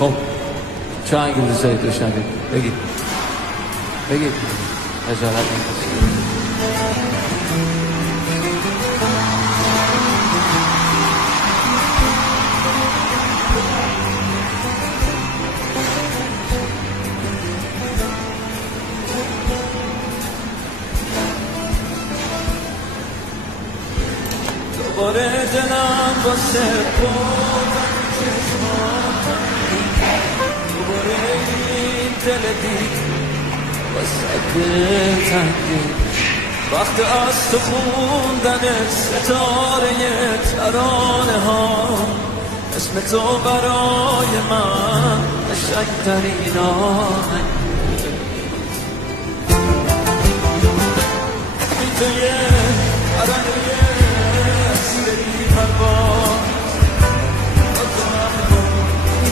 خب چه آهنگی دوست دارید بشنوید؟ بگید خجالت نکشید. دوباره دلم واسه پردن چشماتم، دوباره این دل دید واسه دل تنگی. وقت از تو خوندن ستاره ترانه ها، اسم تو برای من قشنگ‌ترین آهنگ. توی